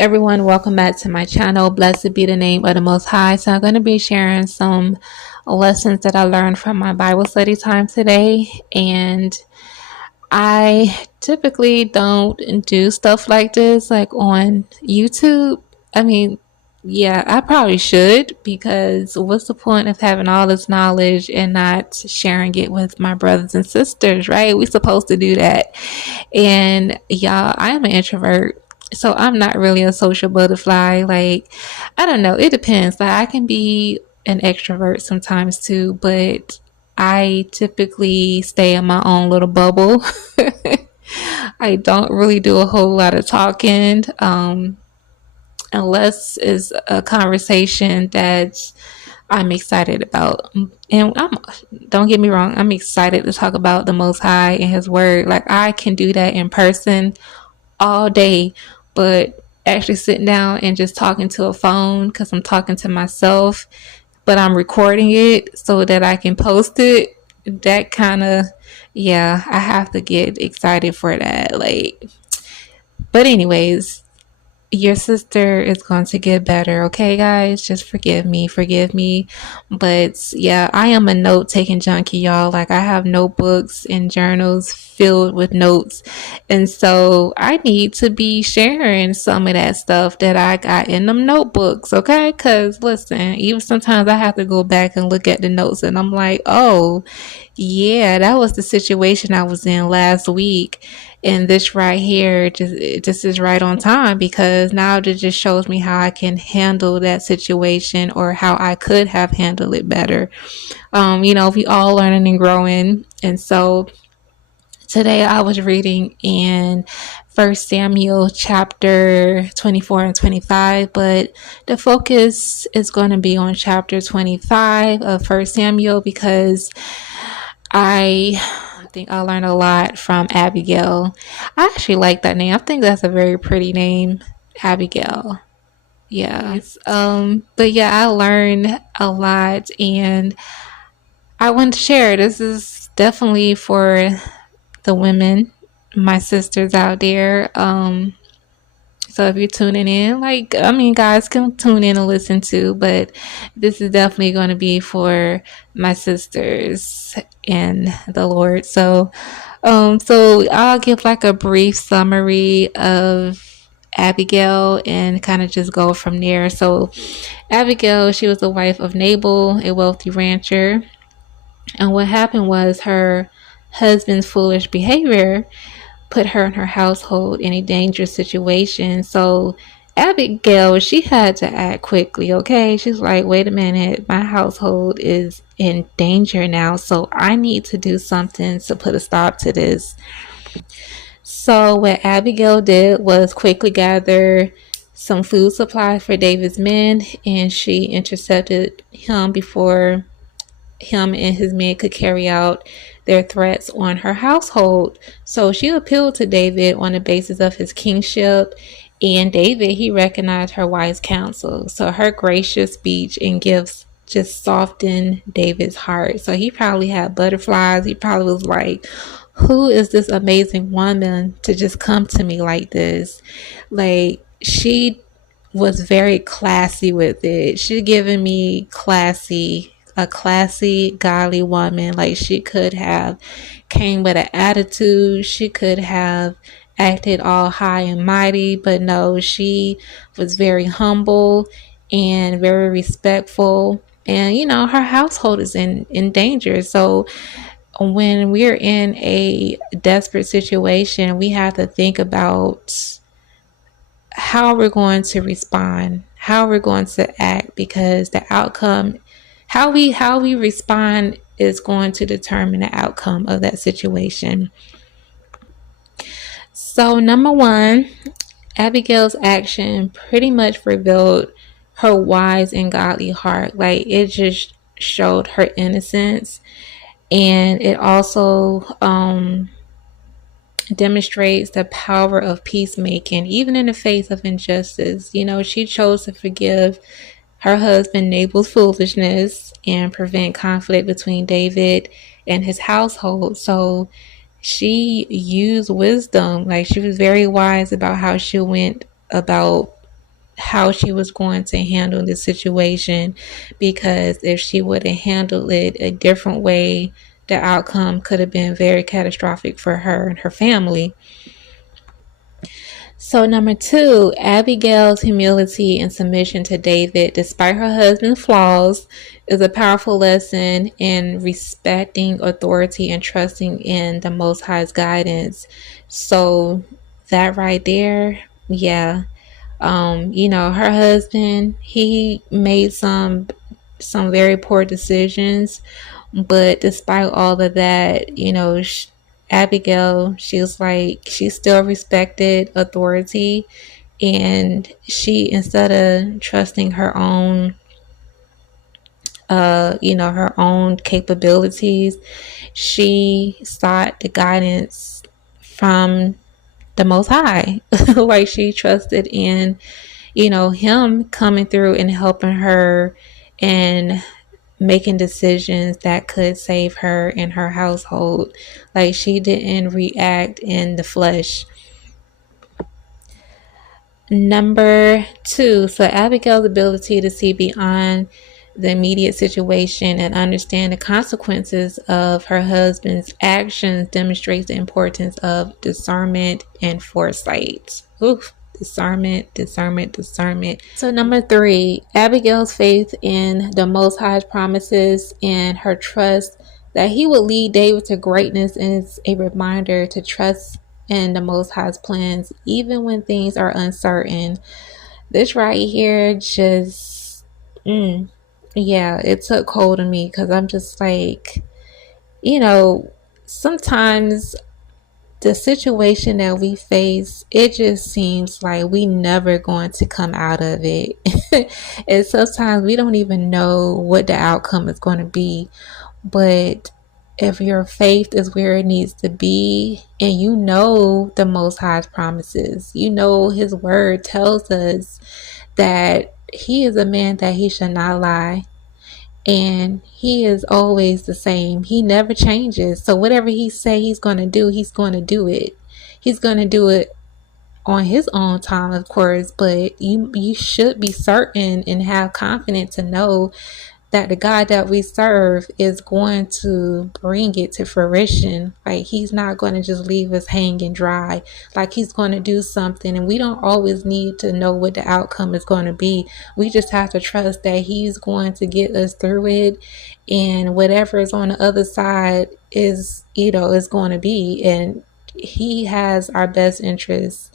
Everyone, welcome back to my channel. Blessed be the name of the Most High. So I'm going to be sharing some lessons that I learned from my Bible study time today. And I typically don't do stuff like this like on YouTube. I mean, yeah, I probably should, because what's the point of having all this knowledge and not sharing it with my brothers and sisters, right? We're supposed to do that. And y'all, I am an introvert. So I'm not really a social butterfly. Like, I don't know. It depends. Like, I can be an extrovert sometimes too, but I typically stay in my own little bubble. I don't really do a whole lot of talking, unless it's a conversation that I'm excited about. And don't get me wrong, I'm excited to talk about the Most High and His Word. Like, I can do that in person all day, but actually sitting down and just talking to a phone, because I'm talking to myself, but I'm recording it so that I can post it. That kind of, yeah, I have to get excited for that. Like, but anyways, your sister is going to get better, okay, guys? Just forgive me, forgive me. But yeah, I am a note taking junkie, y'all. Like, I have notebooks and journals filled with notes, and so I need to be sharing some of that stuff that I got in them notebooks, okay? Because listen, even sometimes I have to go back and look at the notes, and I'm like, oh yeah, that was the situation I was in last week. And this right here just is right on time, because now it just shows me how I can handle that situation, or how I could have handled it better. We all learning and growing. And so today I was reading in First Samuel chapter 24 and 25, but the focus is going to be on chapter 25 of First Samuel, because I think I learned a lot from Abigail. I actually like that name. I think that's a very pretty name, Abigail. Yeah. But yeah, I learned a lot, and I want to share. This is definitely for the women, my sisters out there. So if you're tuning in, like, I mean, guys can tune in and listen too, but this is definitely going to be for my sisters in the Lord. So I'll give like a brief summary of Abigail and kind of just go from there. So Abigail, she was the wife of Nabal, a wealthy rancher. And what happened was her husband's foolish behavior put her and her household in a dangerous situation. So Abigail, she had to act quickly, okay? She's like, wait a minute, my household is in danger now, so I need to do something to put a stop to this. So what Abigail did was quickly gather some food supplies for David's men, and she intercepted him before him and his men could carry out their threats on her household. So she appealed to David on the basis of his kingship, and David, he recognized her wise counsel. So her gracious speech and gifts just softened David's heart. So he probably had butterflies. He probably was like, who is this amazing woman to just come to me like this? Like, she was very classy with it. She giving me a classy, godly woman. Like, she could have came with an attitude. She could have acted all high and mighty, but no, she was very humble and very respectful. And her household is in danger. So when we're in a desperate situation, we have to think about how we're going to respond, how we're going to act, because the outcome, how we respond is going to determine the outcome of that situation. So number one, Abigail's action pretty much revealed her wise and godly heart. Like, it just showed her innocence, and it also demonstrates the power of peacemaking, even in the face of injustice. She chose to forgive her husband Nabal's foolishness and prevent conflict between David and his household. So she used wisdom. Like, she was very wise about how she went about how she was going to handle the situation, because if she would have handled it a different way, the outcome could have been very catastrophic for her and her family. So, number two, Abigail's humility and submission to David, despite her husband's flaws, is a powerful lesson in respecting authority and trusting in the Most High's guidance. So, that right there, yeah. Her husband, he made some very poor decisions, but despite all of that, Abigail, she was like, she still respected authority, and she, instead of trusting her own, her own capabilities, she sought the guidance from the Most High. Like, she trusted in, him coming through and helping her and making decisions that could save her and her household. Like, she didn't react in the flesh. Number two, so Abigail's ability to see beyond the immediate situation and understand the consequences of her husband's actions demonstrates the importance of discernment and foresight. Oof. Discernment. So number three, Abigail's faith in the Most High's promises and her trust that he would lead David to greatness is a reminder to trust in the Most High's plans, even when things are uncertain. This right here just, it took hold of me, because I'm just like, sometimes the situation that we face, it just seems like we never going to come out of it. And sometimes we don't even know what the outcome is going to be. But if your faith is where it needs to be, and the Most High's promises, his word tells us that he is a man that he should not lie. And he is always the same. He never changes. So whatever he say he's going to do, he's going to do it. He's going to do it on his own time, of course, but you should be certain and have confidence to know that the God that we serve is going to bring it to fruition. Like, he's not going to just leave us hanging dry. Like, he's going to do something, and we don't always need to know what the outcome is going to be. We just have to trust that he's going to get us through it, and whatever is on the other side is going to be, and he has our best interests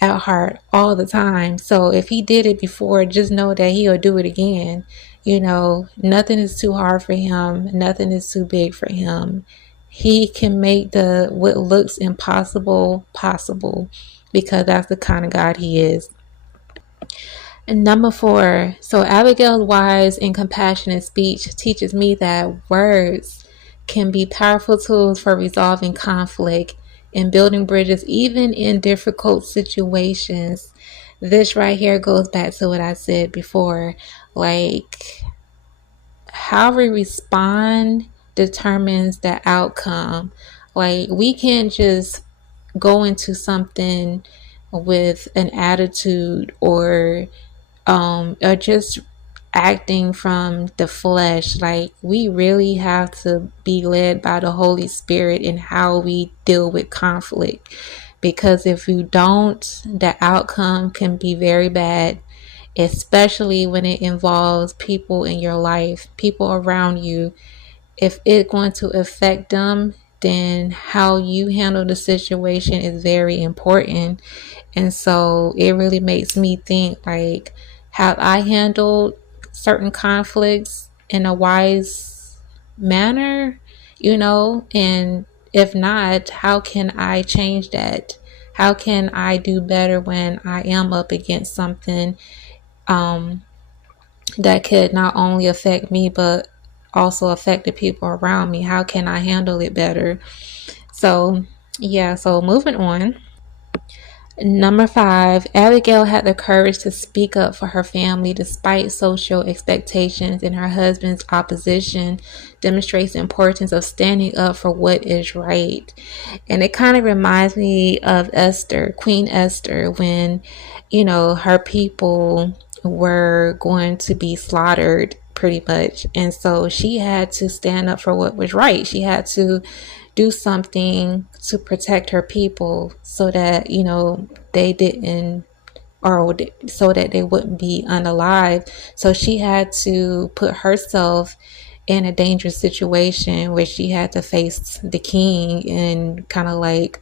at heart all the time. So if he did it before, just know that he'll do it again. Nothing is too hard for him. Nothing is too big for him. He can make what looks impossible possible, because that's the kind of God he is. And number four, so Abigail's wise and compassionate speech teaches me that words can be powerful tools for resolving conflict and building bridges, even in difficult situations. This right here goes back to what I said before. Like, how we respond determines the outcome. Like, we can't just go into something with an attitude or just acting from the flesh. Like, we really have to be led by the Holy Spirit in how we deal with conflict, because if you don't, the outcome can be very bad, especially when it involves people in your life, people around you. If it's going to affect them, then how you handle the situation is very important. And so it really makes me think, like, have I handled certain conflicts in a wise manner, and if not, how can I change that? How can I do better when I am up against something that could not only affect me, but also affect the people around me? How can I handle it better? So moving on. Number 5, Abigail had the courage to speak up for her family despite social expectations, and her husband's opposition demonstrates the importance of standing up for what is right. And it kind of reminds me of Esther, Queen Esther, when, her people were going to be slaughtered pretty much. And so she had to stand up for what was right. She had to do something to protect her people so that, they didn't, or so that they wouldn't be unalive. So she had to put herself in a dangerous situation where she had to face the king and kind of like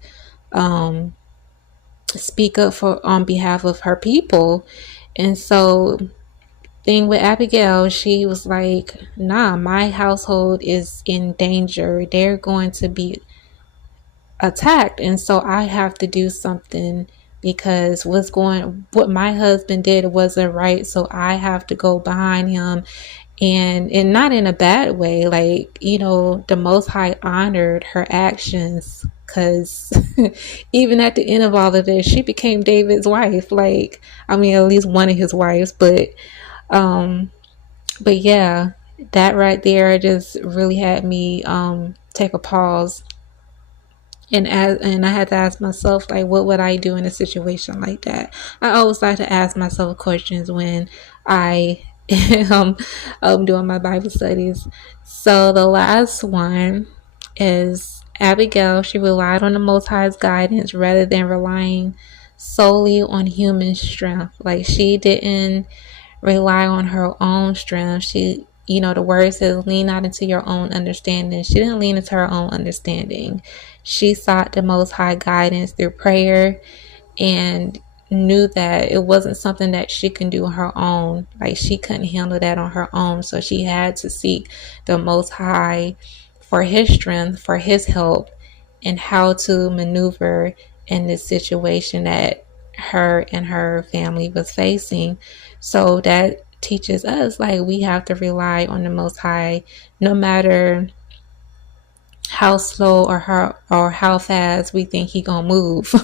speak up for on behalf of her people. And so thing with Abigail, she was like, nah, my household is in danger. They're going to be attacked, and so I have to do something because what my husband did wasn't right, so I have to go behind him, and not in a bad way. Like, the Most High honored her actions, because even at the end of all of this, she became David's wife. Like, I mean, at least one of his wives. But yeah, that right there just really had me take a pause, and I had to ask myself, like, what would I do in a situation like that? I always like to ask myself questions when I am doing my Bible studies. So the last one is Abigail. She relied on the Most High's guidance rather than relying solely on human strength. Like, she didn't rely on her own strength. She, the word says, lean not into your own understanding. She didn't lean into her own understanding. She sought the Most High guidance through prayer and knew that it wasn't something that she can do on her own. Like, she couldn't handle that on her own. So she had to seek the Most High for his strength, for his help, and how to maneuver in this situation that her and her family was facing. So that teaches us, like, we have to rely on the Most High no matter how slow or how fast we think he gonna move.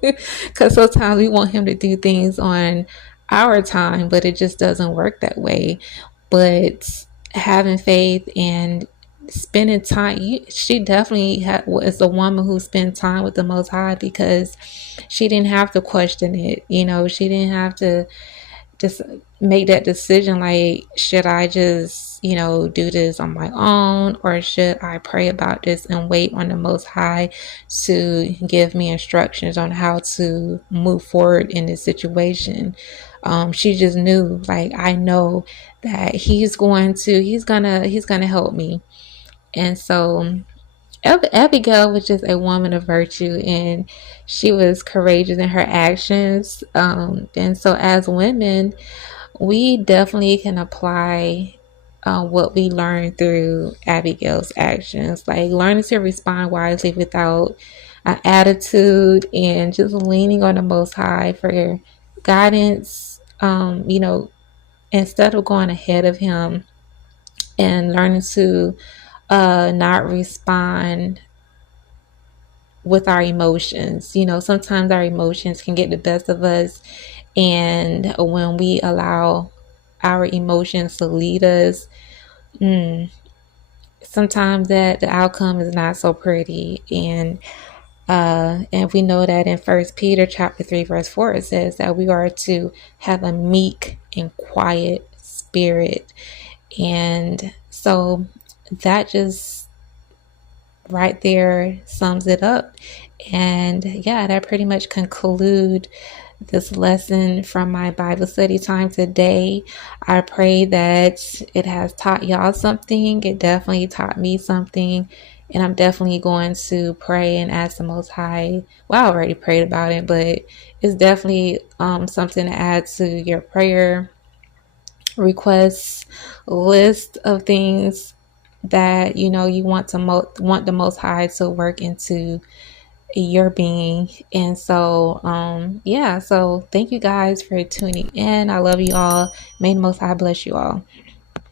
Because sometimes we want him to do things on our time, but it just doesn't work that way. But having faith and spending time, she definitely was a woman who spent time with the Most High, because she didn't have to question it. She didn't have to just make that decision, like, should I just, do this on my own, or should I pray about this and wait on the Most High to give me instructions on how to move forward in this situation? She just knew, like, I know that he's gonna help me. And so Abigail was just a woman of virtue, and she was courageous in her actions. And so as women, we definitely can apply what we learned through Abigail's actions, like learning to respond wisely without an attitude, and just leaning on the Most High for guidance, instead of going ahead of him, and learning to not respond with our emotions. Sometimes our emotions can get the best of us, and when we allow our emotions to lead us, sometimes that the outcome is not so pretty. And we know that in 1 Peter chapter 3 verse 4, it says that we are to have a meek and quiet spirit. And so that just right there sums it up. And yeah, that pretty much conclude this lesson from my Bible study time today. I pray that it has taught y'all something. It definitely taught me something, and I'm definitely going to pray and ask the Most High. Well, I already prayed about it, but it's definitely something to add to your prayer requests list of things that you want the Most High to work into your being. And so so thank you guys for tuning in. I love you all. May the Most High bless you all.